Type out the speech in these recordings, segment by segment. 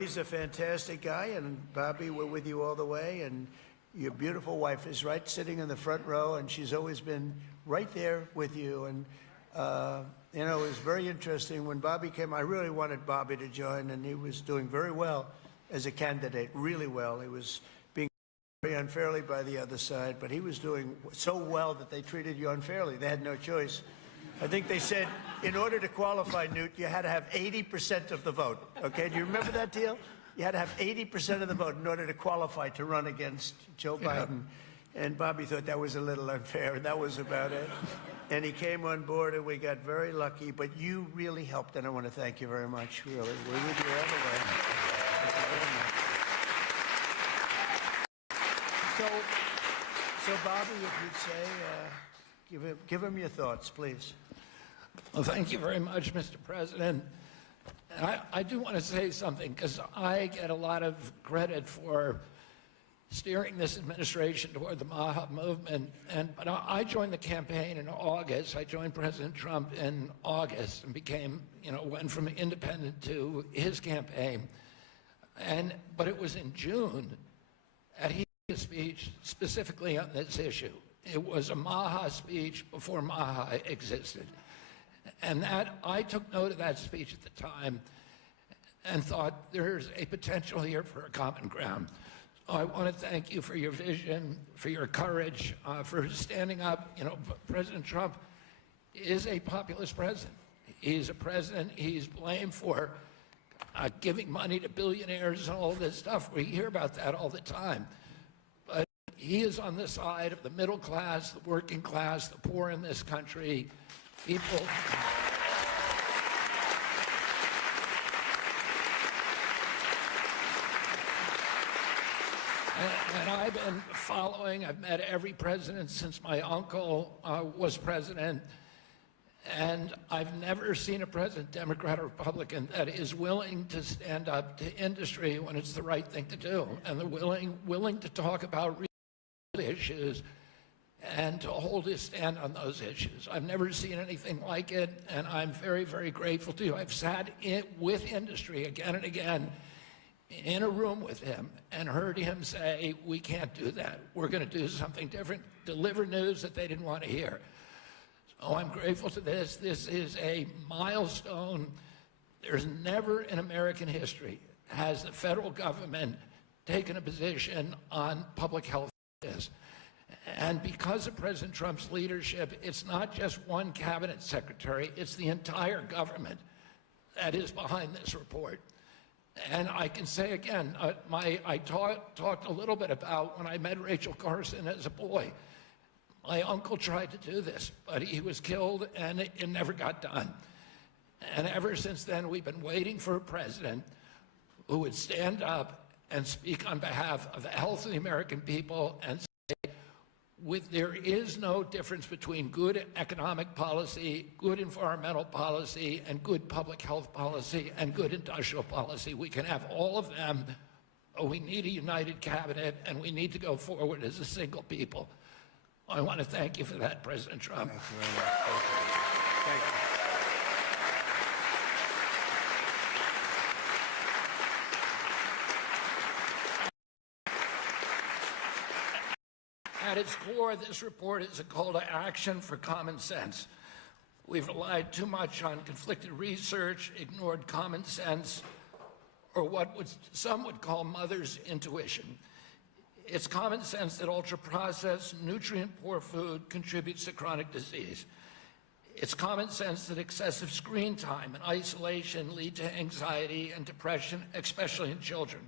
He's a fantastic guy, and Bobby, we're with you all the way, and your beautiful wife is right sitting in the front row, and she's always been right there with you. And, you know, it was very interesting. When Bobby came, I really wanted Bobby to join, and he was doing very well as a candidate, really well. He was being very unfairly by the other side, but he was doing so well that they treated you unfairly. They had no choice. I think they said, in order to qualify, Newt, you had to have 80% of the vote. Okay, do you remember that deal? You had to have 80% of the vote in order to qualify to run against Joe Biden. And Bobby thought that was a little unfair, and that was about it. And he came on board, and we got very lucky. But you really helped, and I want to thank you very much, really. We're with you all the way. Thank you very much. So Bobby, if you'd say, give him your thoughts, please. Well, thank you very much, Mr. President. I do want to say something, because I get a lot of credit for steering this administration toward the MAHA movement. But I joined the campaign in August. I joined President Trump in August and became, went from independent to his campaign. But it was in June that he gave a speech specifically on this issue. It was a MAHA speech before MAHA existed. And I took note of that speech at the time and thought there's a potential here for a common ground. So I want to thank you for your vision, for your courage, for standing up. President Trump is a populist president. He's a president, he's blamed for giving money to billionaires and all this stuff. We hear about that all the time. But he is on the side of the middle class, the working class, the poor in this country. People. And I've been following, I've met every president since my uncle was president, and I've never seen a president, Democrat or Republican, that is willing to stand up to industry when it's the right thing to do, and they're willing to talk about real issues and to hold his stand on those issues. I've never seen anything like it, and I'm very, very grateful to you. I've sat with industry again and again in a room with him and heard him say, we can't do that. We're going to do something different, deliver news that they didn't want to hear. So I'm grateful to this. This is a milestone. There's never in American history has the federal government taken a position on public health like this. And because of President Trump's leadership, it's not just one cabinet secretary, it's the entire government that is behind this report. And I can say again, I talked a little bit about when I met Rachel Carson as a boy. My uncle tried to do this, but he was killed and it never got done. And ever since then, we've been waiting for a president who would stand up and speak on behalf of the health of the American people and say, there is no difference between good economic policy, good environmental policy, and good public health policy, and good industrial policy. We can have all of them, but we need a united cabinet, and we need to go forward as a single people. I want to thank you for that, President Trump. Thank you very much. Thank you. Thank you. At its core, this report is a call to action for common sense. We've relied too much on conflicted research, ignored common sense, or what some would call mother's intuition. It's common sense that ultra-processed, nutrient-poor food contributes to chronic disease. It's common sense that excessive screen time and isolation lead to anxiety and depression, especially in children.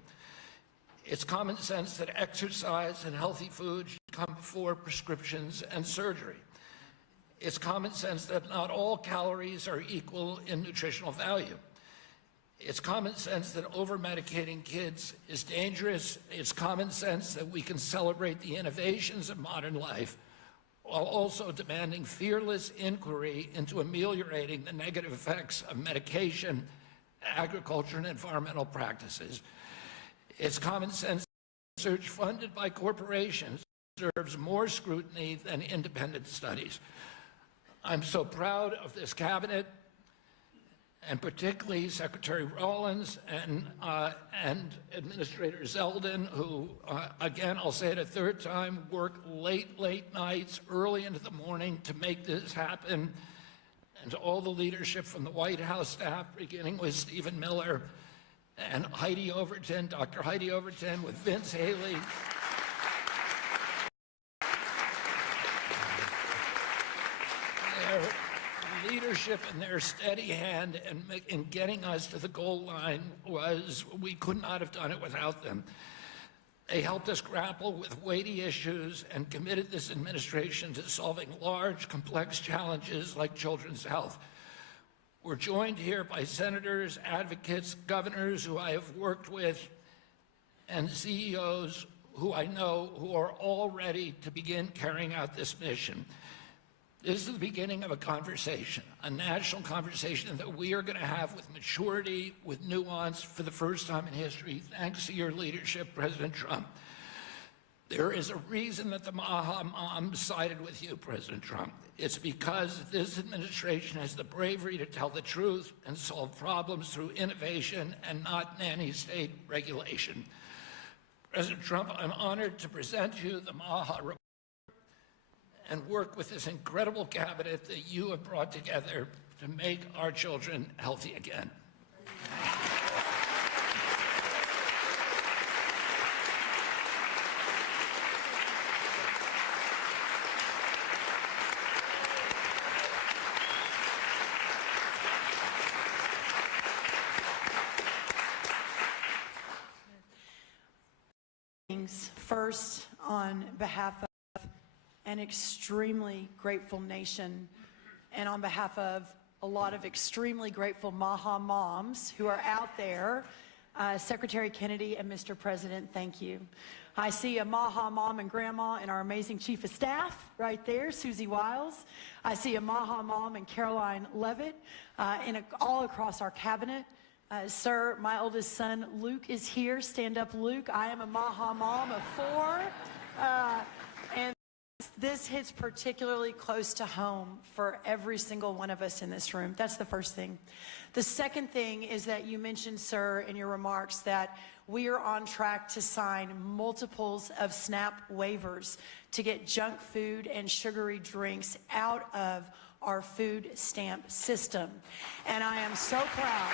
It's common sense that exercise and healthy food should come before prescriptions and surgery. It's common sense that not all calories are equal in nutritional value. It's common sense that over-medicating kids is dangerous. It's common sense that we can celebrate the innovations of modern life while also demanding fearless inquiry into ameliorating the negative effects of medication, agriculture, and environmental practices. It's common sense that research funded by corporations deserves more scrutiny than independent studies. I'm so proud of this cabinet and particularly Secretary Rollins and Administrator Zeldin, who, again, I'll say it a third time, work late nights, early into the morning to make this happen, and to all the leadership from the White House staff, beginning with Stephen Miller and Heidi Overton, Dr. Heidi Overton, with Vince Haley. Their leadership and their steady hand in getting us to the goal line we could not have done it without them. They helped us grapple with weighty issues and committed this administration to solving large, complex challenges like children's health. We're joined here by senators, advocates, governors who I have worked with, and CEOs who I know who are all ready to begin carrying out this mission. This is the beginning of a conversation, a national conversation that we are going to have with maturity, with nuance, for the first time in history, thanks to your leadership, President Trump. There is a reason that the MAHA moms sided with you, President Trump. It's because this administration has the bravery to tell the truth and solve problems through innovation and not nanny state regulation. President Trump, I'm honored to present you the MAHA report and work with this incredible cabinet that you have brought together to make our children healthy again. First, on behalf of an extremely grateful nation and on behalf of a lot of extremely grateful MAHA moms who are out there, Secretary Kennedy and Mr. President, thank you. I see a MAHA mom and grandma and our amazing Chief of Staff right there, Susie Wiles. I see a MAHA mom and Caroline Levitt all across our cabinet. Sir, my oldest son, Luke, is here. Stand up, Luke. I am a MAHA mom of 4. And this hits particularly close to home for every single one of us in this room. That's the first thing. The second thing is that you mentioned, sir, in your remarks that we are on track to sign multiples of SNAP waivers to get junk food and sugary drinks out of our food stamp system. And I am so proud.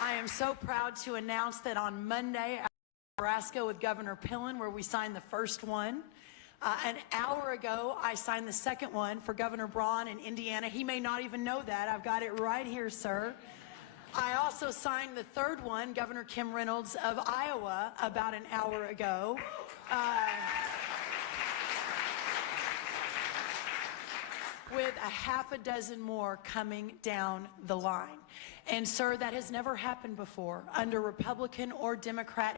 I am so proud to announce that on Monday, Nebraska with Governor Pillen, where we signed the first one. An hour ago, I signed the second one for Governor Braun in Indiana. He may not even know that. I've got it right here, sir. I also signed the third one, Governor Kim Reynolds of Iowa, about an hour ago. With a half a dozen more coming down the line. And sir, that has never happened before. Under Republican or Democrat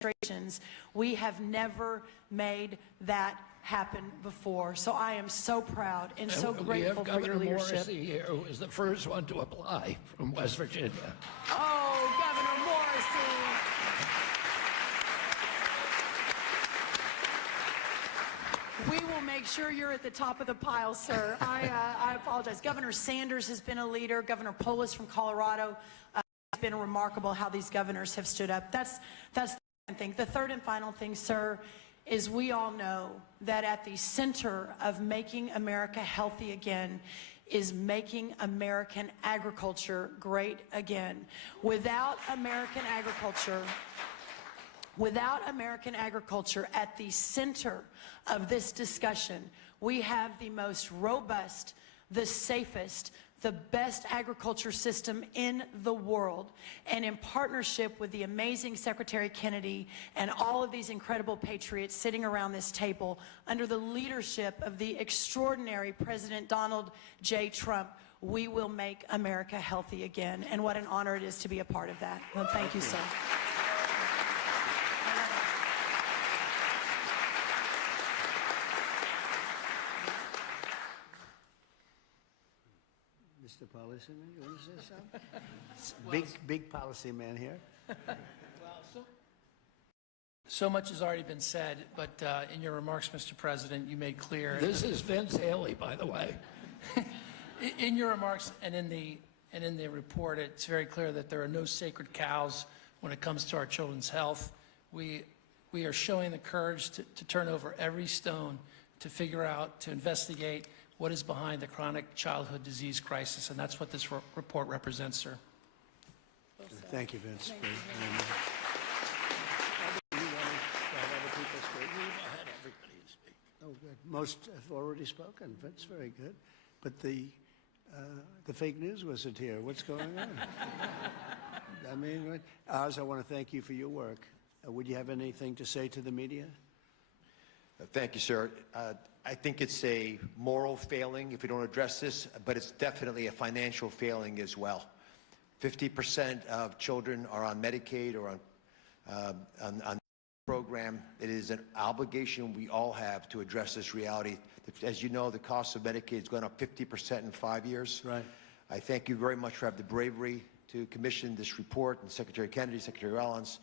administrations, we have never made that happen before. So I am so proud and so grateful for your leadership. We have Governor Morrissey here, who was the first one to apply from West Virginia. Oh, Governor Morrissey. We will make sure you're at the top of the pile, sir. I apologize. Governor Sanders has been a leader. Governor Polis from Colorado. It's been remarkable how these governors have stood up. That's the second thing. The third and final thing, sir, is we all know that at the center of making America healthy again is making American agriculture great again. Without American agriculture at the center of this discussion, we have the most robust, the safest, the best agriculture system in the world. And in partnership with the amazing Secretary Kennedy and all of these incredible patriots sitting around this table, under the leadership of the extraordinary President Donald J. Trump, we will make America healthy again. And what an honor it is to be a part of that. Well, thank you, sir. Mr. Policy Man, you want to say something? Big policy man here. Well, So much has already been said, but in your remarks, Mr. President, you made clear. This is Vince Haley, by the way. In your remarks and in the report, it's very clear that there are no sacred cows when it comes to our children's health. We are showing the courage to turn over every stone to figure out, to investigate what is behind the chronic childhood disease crisis, and that's what this report represents, sir. Thank you, Vince. Oh, good. Most have already spoken. Vince, very good. But the fake news wasn't here. What's going on? I mean, Oz, I want to thank you for your work. Would you have anything to say to the media? Thank you, sir. I think it's a moral failing if we don't address this, but it's definitely a financial failing as well. 50% of children are on Medicaid or on program. It is an obligation we all have to address this reality. As you know, the cost of Medicaid has gone up 50% in 5 years. Right. I thank you very much for having the bravery to commission this report, and Secretary Kennedy, Secretary Rollins,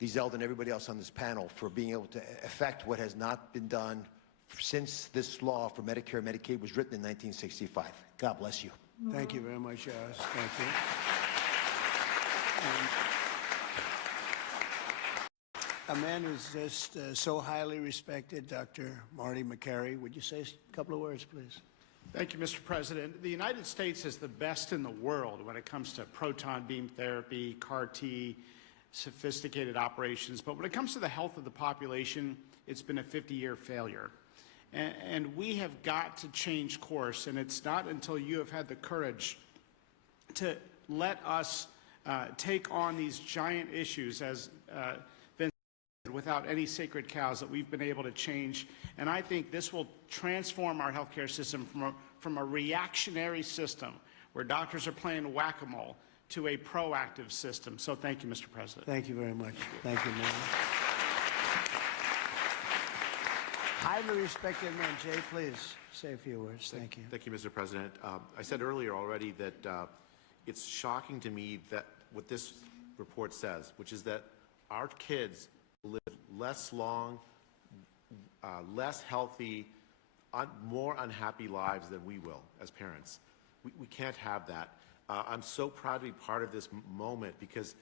Lee Zeldin, and everybody else on this panel for being able to effect what has not been done since this law for Medicare and Medicaid was written in 1965. God bless you. Thank you very much, Oz. Thank you. A man who's just so highly respected, Dr. Marty McCary. Would you say a couple of words, please? Thank you, Mr. President. The United States is the best in the world when it comes to proton beam therapy, CAR T, sophisticated operations. But when it comes to the health of the population, it's been a 50-year failure. And we have got to change course, and it's not until you have had the courage to let us take on these giant issues as Vince said, without any sacred cows that we've been able to change. And I think this will transform our healthcare system from a reactionary system where doctors are playing whack-a-mole to a proactive system. So thank you, Mr. President. Thank you very much. Thank you, man. Highly respected man. Jay, please say a few words. Thank you. Thank you, Mr. President. I said earlier already that it's shocking to me that what this report says, which is that our kids live less long, less healthy, more unhappy lives than we will as parents. We can't have that. I'm so proud to be part of this moment because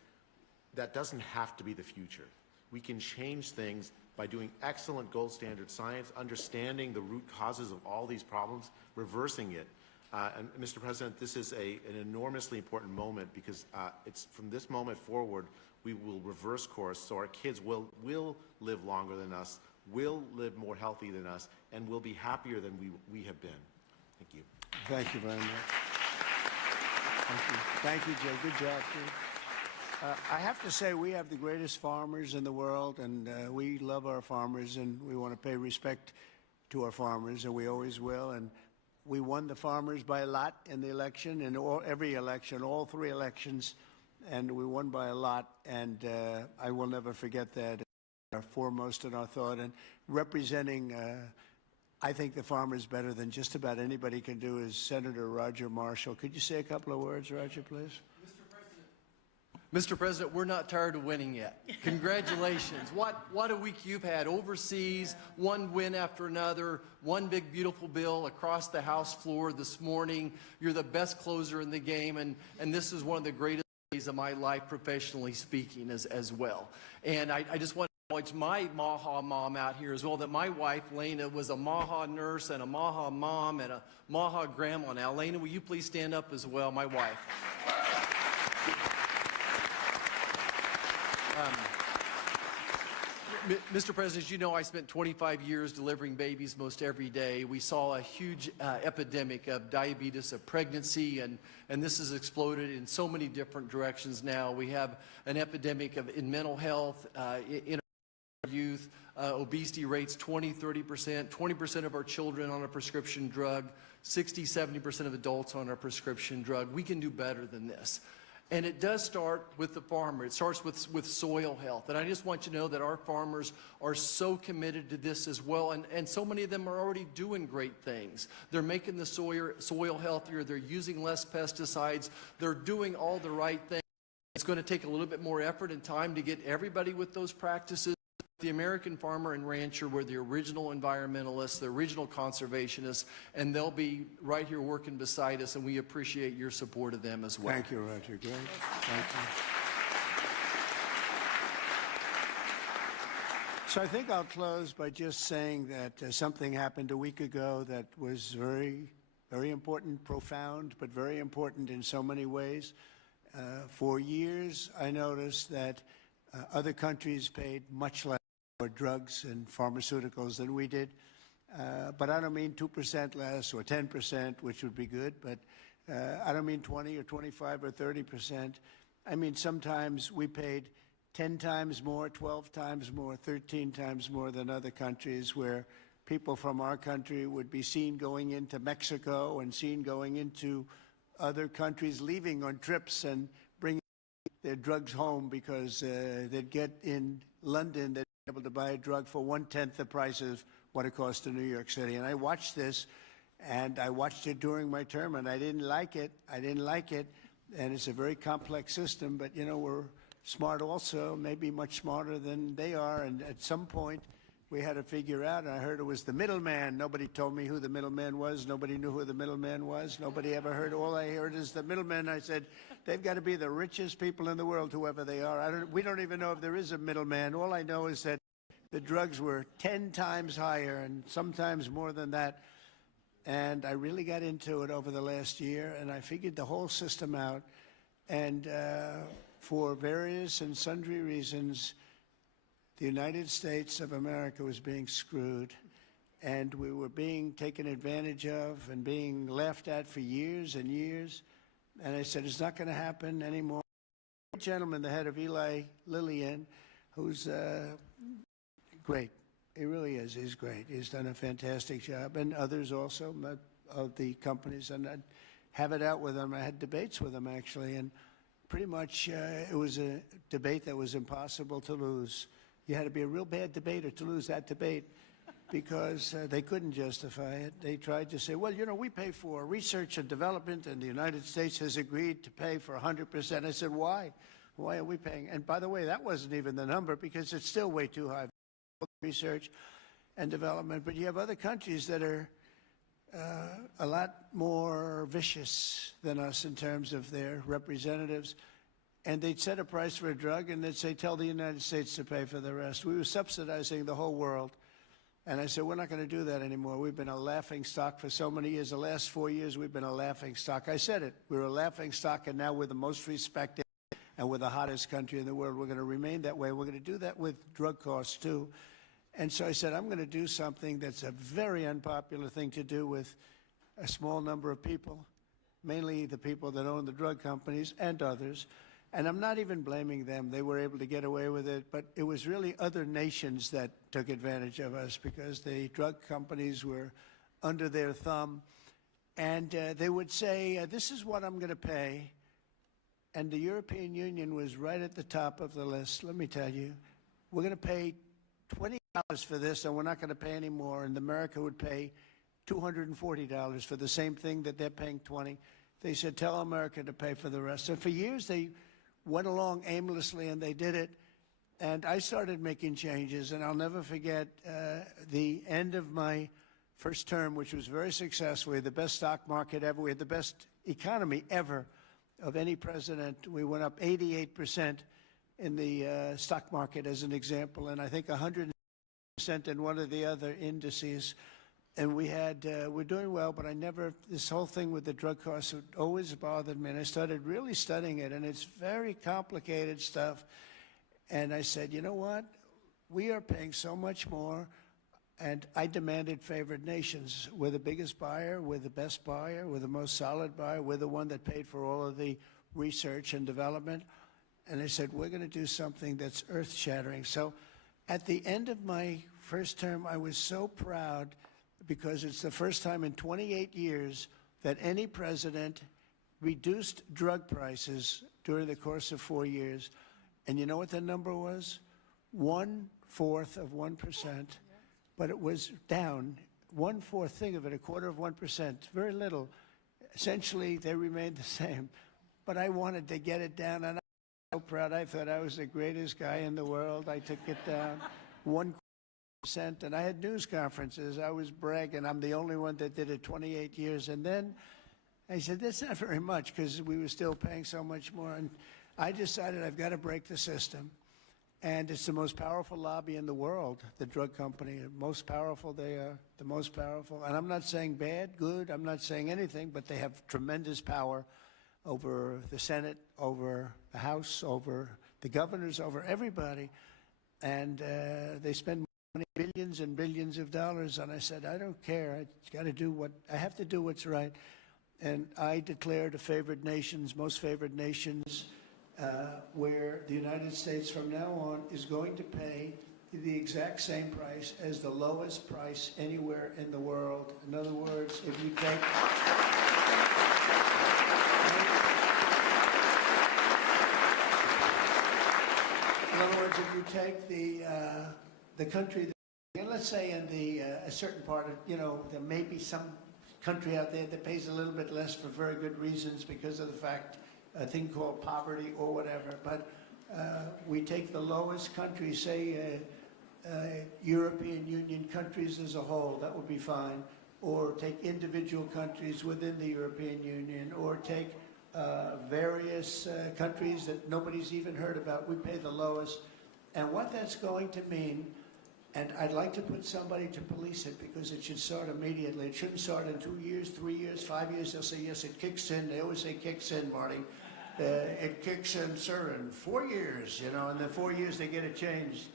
that doesn't have to be the future. We can change things by doing excellent gold standard science, understanding the root causes of all these problems, reversing it. And Mr. President, this is an enormously important moment because it's from this moment forward, we will reverse course so our kids will live longer than us, will live more healthy than us, and will be happier than we have been. Thank you. Thank you very much. Thank you. Thank you, Jay. Good job, Jay. I have to say we have the greatest farmers in the world, and we love our farmers, and we want to pay respect to our farmers, and we always will. And we won the farmers by a lot in the election, in every election, all 3 elections, and we won by a lot. And I will never forget that. Are foremost in our thought, and representing, I think, the farmers better than just about anybody can do is Senator Roger Marshall. Could you say a couple of words, Roger, please? Mr. President, we're not tired of winning yet. Congratulations. What a week you've had overseas, one win after another, one big beautiful bill across the House floor this morning. You're the best closer in the game, and this is one of the greatest days of my life professionally speaking as well. And I just want to acknowledge my MAHA mom out here as well, that my wife, Lena, was a MAHA nurse and a MAHA mom and a MAHA grandma. Now, Lena, will you please stand up as well, my wife? Mr. President, as you know, I spent 25 years delivering babies most every day. We saw a huge epidemic of diabetes, of pregnancy, and this has exploded in so many different directions now. We have an epidemic in mental health, in our youth, obesity rates 20, 30%, 20% of our children on a prescription drug, 60, 70% of adults on a prescription drug. We can do better than this. And it does start with the farmer. It starts with soil health. And I just want you to know that our farmers are so committed to this as well. And so many of them are already doing great things. They're making the soil healthier. They're using less pesticides. They're doing all the right things. It's going to take a little bit more effort and time to get everybody with those practices. The American farmer and rancher were the original environmentalists, the original conservationists, and they'll be right here working beside us, and we appreciate your support of them as well. Thank you, Roger. Great. Thank you. So I think I'll close by just saying that something happened a week ago that was very, very important, profound, but very important in so many ways. For years, I noticed that other countries paid much less for drugs and pharmaceuticals than we did. But I don't mean 2% less or 10%, which would be good, but I don't mean 20 or 25 or 30%. I mean, sometimes we paid 10 times more, 12 times more, 13 times more than other countries, where people from our country would be seen going into Mexico and seen going into other countries, leaving on trips and bringing their drugs home because they'd get in London, they'd be able to buy a drug for 1/10 the price of what it costs in New York City. And I watched this, and I watched it during my term, and I didn't like it. I didn't like it. And it's a very complex system, but, you know, we're smart also, maybe much smarter than they are. And at some point, we had to figure out, and I heard it was the middleman. Nobody told me who the middleman was. Nobody knew who the middleman was. Nobody ever heard. All I heard is the middleman. I said, they've got to be the richest people in the world, whoever they are. We don't even know if there is a middleman. All I know is that the drugs were 10 times higher and sometimes more than that. And I really got into it over the last year, and I figured the whole system out. And for various and sundry reasons, the United States of America was being screwed, and we were being taken advantage of and being laughed at for years and years. And I said, it's not going to happen anymore. The gentleman, the head of Eli Lilly, who's great. He really is. He's great. He's done a fantastic job, and others also of the companies. And I'd have it out with him. I had debates with him, actually, and pretty much it was a debate that was impossible to lose. You had to be a real bad debater to lose that debate, because they couldn't justify it. They tried to say, well, you know, we pay for research and development, and the United States has agreed to pay for 100%. I said, why? Why are we paying? And by the way, that wasn't even the number, because it's still way too high for research and development. But you have other countries that are a lot more vicious than us in terms of their representatives. And they'd set a price for a drug, and they'd say, tell the United States to pay for the rest. We were subsidizing the whole world. And I said, we're not going to do that anymore. We've been a laughing stock for so many years. The last 4 years, we've been a laughing stock. I said it. We were a laughing stock, and now we're the most respected, and we're the hottest country in the world. We're going to remain that way. We're going to do that with drug costs, too. And so I said, I'm going to do something that's a very unpopular thing to do with a small number of people, mainly the people that own the drug companies and others. And I'm not even blaming them. They were able to get away with it. But it was really other nations that took advantage of us, because the drug companies were under their thumb. And they would say, this is what I'm going to pay. And the European Union was right at the top of the list. Let me tell you, we're going to pay $20 for this, and we're not going to pay any more. And America would pay $240 for the same thing that they're paying $20. They said, tell America to pay for the rest. And for years, they went along aimlessly, and they did it. And I started making changes, and I'll never forget the end of my first term, which was very successful. We had the best stock market ever. We had the best economy ever of any president. We went up 88% in the stock market, as an example, and I think 100% in one of the other indices. And we're doing well, but this whole thing with the drug costs always bothered me. And I started really studying it, and it's very complicated stuff. And I said, you know what? We are paying so much more, and I demanded favored nations. We're the biggest buyer, we're the best buyer, we're the most solid buyer, we're the one that paid for all of the research and development. And I said, we're going to do something that's earth-shattering. So at the end of my first term, I was so proud, because it's the first time in 28 years that any president reduced drug prices during the course of 4 years. And you know what the number was? 1/4 of 1%. But it was down. 1/4, think of it, 1/4 of 1%, very little. Essentially, they remained the same. But I wanted to get it down, and so proud. I thought I was the greatest guy in the world. I took it down 1%, and I had news conferences. I was bragging. I'm the only one that did it 28 years. And then I said, that's not very much, because we were still paying so much more. And I decided I've got to break the system. And it's the most powerful lobby in the world, the drug company. Most powerful, they are the most powerful. And I'm not saying bad, good, I'm not saying anything, but they have tremendous power over the Senate, over the House, over the governors, over everybody. And they spend money, billions and billions of dollars. And I said, I don't care. I have to do what's right. And I declared a favored nations, most favored nations, where the United States from now on is going to pay the exact same price as the lowest price anywhere in the world. In other words, if you take... In other words, if you take the country, and let's say in a certain part of, there may be some country out there that pays a little bit less for very good reasons because of the fact, a thing called poverty or whatever, but we take the lowest country, say European Union countries as a whole, that would be fine, or take individual countries within the European Union, or take various countries that nobody's even heard about. We pay the lowest. And what that's going to mean, and I'd like to put somebody to police it, because it should start immediately. It shouldn't start in 2 years, 3 years, 5 years. They'll say, yes, it kicks in. They always say kicks in, Marty. It kicks in, sir, in 4 years, and in 4 years they get it changed.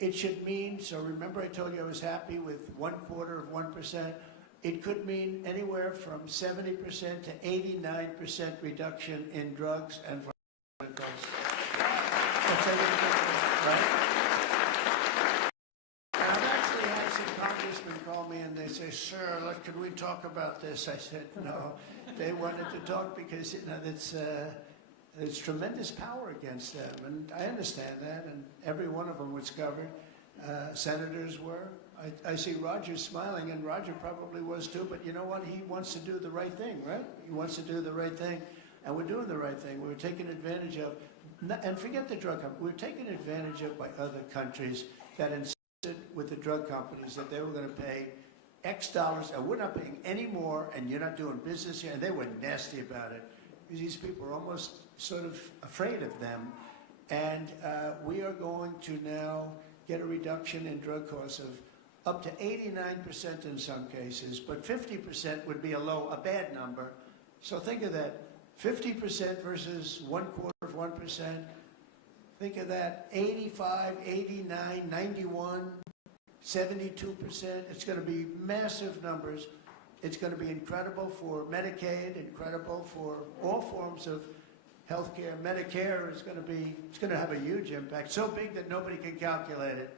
It should mean, so remember I told you I was happy with 1/4%. It could mean anywhere from 70% to 89% reduction in drugs and pharmaceuticals. That's everything, right? And I've actually had some congressmen call me and they say, sir, could we talk about this? I said, no. They wanted to talk because, there's tremendous power against them. And I understand that, and every one of them was covered. Senators were. I see Roger smiling, and Roger probably was too, but you know what? He wants to do the right thing, right? He wants to do the right thing, and we're doing the right thing. We're taking advantage of, and forget the drug company, we're taking advantage of by other countries that insisted with the drug companies that they were going to pay X dollars, and we're not paying any more, and you're not doing business here, and they were nasty about it. These people are almost sort of afraid of them, and we are going to now get a reduction in drug costs of up to 89% in some cases, but 50% would be a bad number. So think of that, 50% versus 1/4%. Think of that, 85, 89, 91, 72%. It's going to be massive numbers. It's going to be incredible for Medicaid, incredible for all forms of health care. Medicare is going to have a huge impact, so big that nobody can calculate it.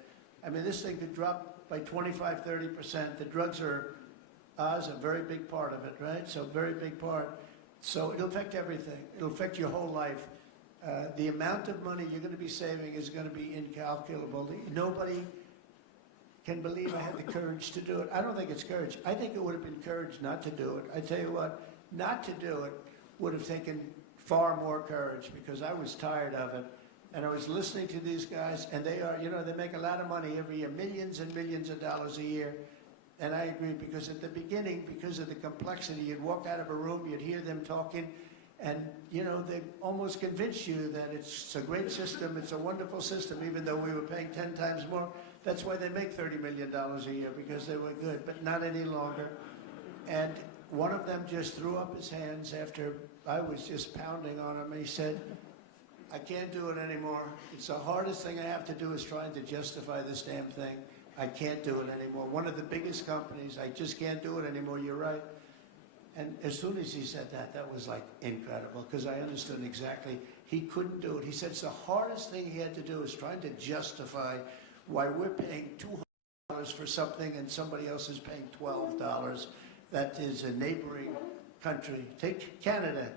I mean, this thing could drop by 25, 30%. The drugs are a very big part of it, right? So very big part. So it'll affect everything. It'll affect your whole life. The amount of money you're going to be saving is going to be incalculable. Nobody can believe I had the courage to do it. I don't think it's courage. I think it would have been courage not to do it. I tell you what, not to do it would have taken far more courage, because I was tired of it. And I was listening to these guys, and they make a lot of money every year, millions and millions of dollars a year. And I agree, because at the beginning, because of the complexity, you'd walk out of a room, you'd hear them talking, and, they almost convince you that it's a great system, it's a wonderful system, even though we were paying 10 times more. That's why they make $30 million a year, because they were good, but not any longer. And one of them just threw up his hands after I was just pounding on him, and he said, I can't do it anymore. It's the hardest thing I have to do is trying to justify this damn thing. I can't do it anymore. One of the biggest companies, I just can't do it anymore. You're right. And as soon as he said that, that was like incredible, because I understood exactly. He couldn't do it. He said it's the hardest thing he had to do is trying to justify why we're paying $200 for something and somebody else is paying $12. That is a neighboring country. Take Canada.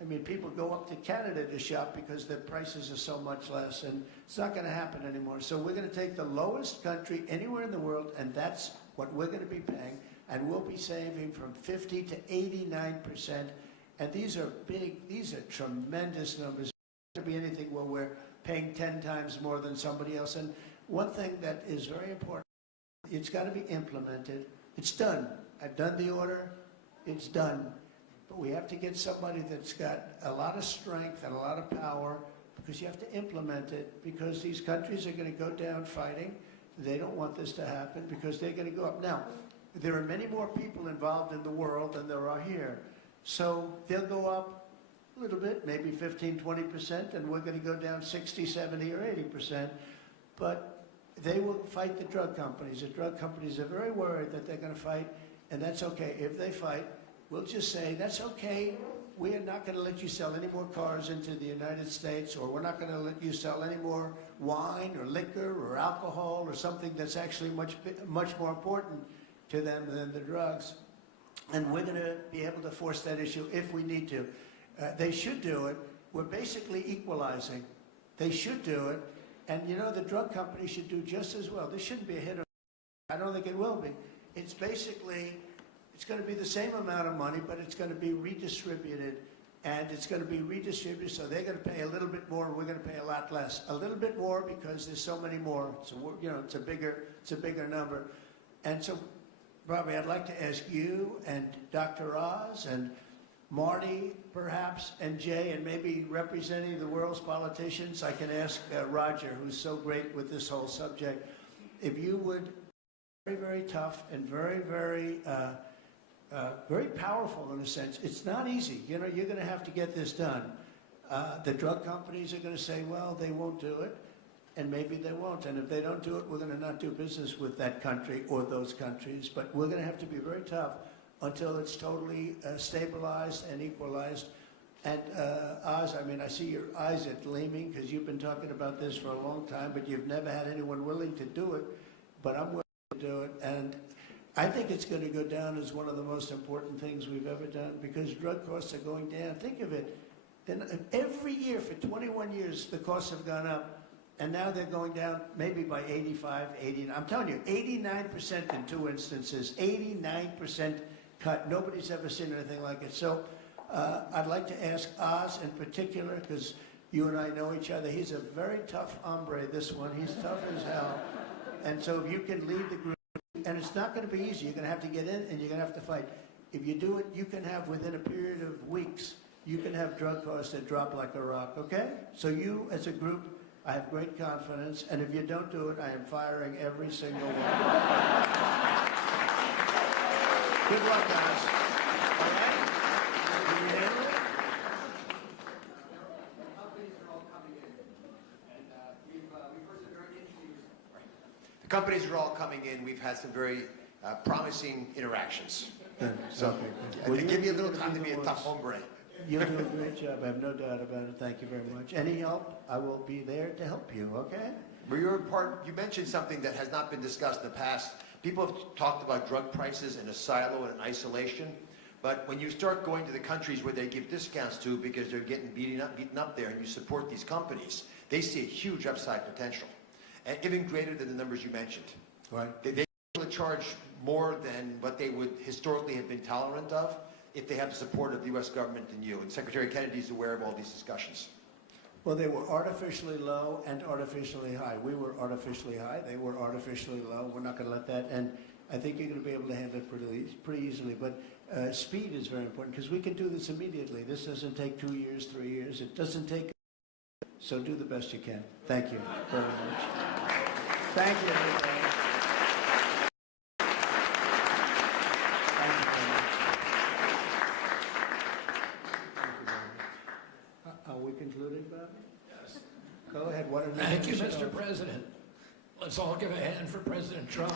I mean, people go up to Canada to shop because the prices are so much less, and it's not going to happen anymore. So we're going to take the lowest country anywhere in the world, and that's what we're going to be paying, and we'll be saving from 50 to 89%. And these are big, these are tremendous numbers. to be anything where we're paying 10 times more than somebody else. And one thing that is very important, it's got to be implemented. It's done. I've done the order. It's done. But we have to get somebody that's got a lot of strength and a lot of power, because you have to implement it, because these countries are going to go down fighting. They don't want this to happen because they're going to go up. Now, there are many more people involved in the world than there are here. So they'll go up a little bit, maybe 15, 20%, and we're going to go down 60, 70, or 80%. But they will fight the drug companies. The drug companies are very worried that they're going to fight, and that's okay. If they fight, we'll just say, that's okay. We are not going to let you sell any more cars into the United States, or we're not going to let you sell any more wine or liquor or alcohol or something that's actually much more important to them than the drugs. And we're going to be able to force that issue if we need to. They should do it. We're basically equalizing. They should do it. And, you know, the drug companies should do just as well. This shouldn't be a hit or I don't think it will be. It's basically, it's going to be the same amount of money, but it's going to be redistributed. And it's going to be redistributed, so they're going to pay a little bit more, and we're going to pay a lot less. A little bit more because there's so many more. So, you know, it's a bigger number. And so, Robbie, I'd like to ask you and Dr. Oz and Marty, perhaps, and Jay, and maybe representing the world's politicians, I can ask Roger, who's so great with this whole subject, if you would, very, very tough and very, very, very powerful in a sense. It's not easy. You know, you're going to have to get this done. The drug companies are going to say, well, they won't do it, and maybe they won't. And if they don't do it, we're going to not do business with that country or those countries. But we're going to have to be very tough until it's totally stabilized and equalized. And Oz, I mean, I see your eyes are gleaming because you've been talking about this for a long time, but you've never had anyone willing to do it. But I'm willing to do it. And I think it's going to go down as one of the most important things we've ever done, because drug costs are going down. Think of it. Then every year for 21 years, the costs have gone up. And now they're going down maybe by 85, 89. I'm telling you, 89% in 2 instances, 89% cut. Nobody's ever seen anything like it. So I'd like to ask Oz in particular, because you and I know each other. He's a very tough hombre, this one. He's tough as hell. And so if you can lead the group, and it's not going to be easy. You're going to have to get in and you're going to have to fight. If you do it, you can have, within a period of weeks, you can have drug costs that drop like a rock, okay? So you, as a group, I have great confidence, and if you don't do it, I am firing every single one. Good luck, guys. All right? Can you handle it? The companies are all coming in. We've had some very promising interactions. So Okay. give you a little time to be a tough hombre. You'll do a great job. I have no doubt about it. Thank you very much. Any help, I will be there to help you, okay? Well, you mentioned something that has not been discussed in the past. People have talked about drug prices in a silo and in isolation. But when you start going to the countries where they give discounts to because they're getting beaten up there, and you support these companies, they see a huge upside potential, and even greater than the numbers you mentioned. Right. They will charge more than what they would historically have been tolerant of if they have the support of the U.S. government and you. And Secretary Kennedy is aware of all these discussions. Well, they were artificially low and artificially high. We were artificially high. They were artificially low. We're not going to let that. And I think you're going to be able to handle it pretty easily. But speed is very important, because we can do this immediately. This doesn't take 2 years, 3 years. It doesn't take. So do the best you can. Thank you very much. Thank you, everybody. Thank you very much. Are we concluded, Bobby? Yes. Go ahead. What are Thank you, Mr. President. Let's all give a hand for President Trump.